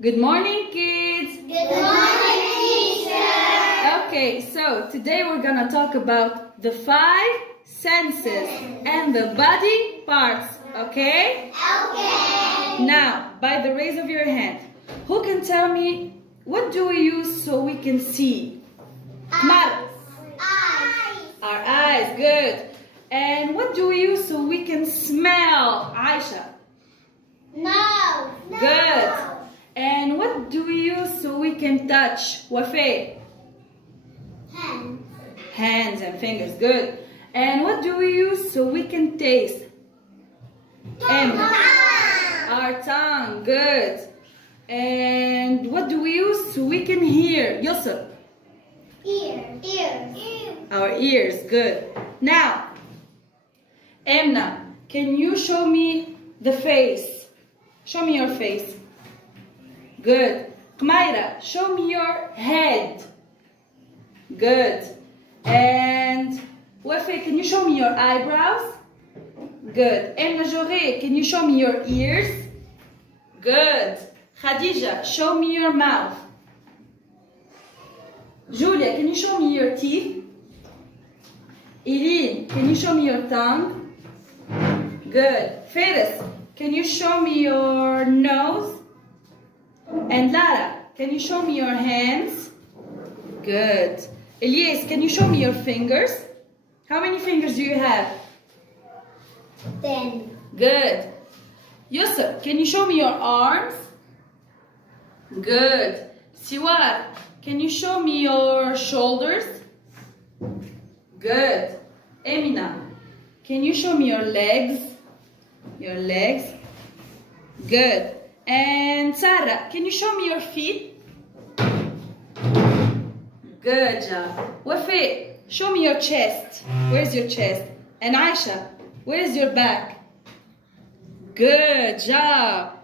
Good morning, kids. Good morning, teacher. Okay, so today we're gonna talk about the 5 senses and the body parts, okay? Okay. Now, by the raise of your hand, who can tell me what do we use so we can see? Mar. Eyes. Our eyes, good. And what do we use so we can smell? Aisha. No. Good. And what do we use so we can touch? Wafé. Hands. Hands and fingers, good. And what do we use so we can taste? Our tongue, good. And what do we use so we can hear? Yusuf. Ears. Our ears, good. Now, Emna, can you show me the face? Show me your face. Good. Kmaira, show me your head. Good. And Wafé, can you show me your eyebrows? Good. Emna Joré, can you show me your ears? Good. Khadija, show me your mouth. Julia, can you show me your teeth? Eileen, can you show me your tongue? Good. Faris, can you show me your nose? And Lara, can you show me your hands? Good. Elias, can you show me your fingers? How many fingers do you have? 10. Good. Yusuf, can you show me your arms? Good. Siwar, can you show me your shoulders? Good. Emina, can you show me your legs? Your legs. Good. And Sarah, can you show me your feet? Good job. Wafé, show me your chest. Where's your chest? And Aisha, where's your back? Good job.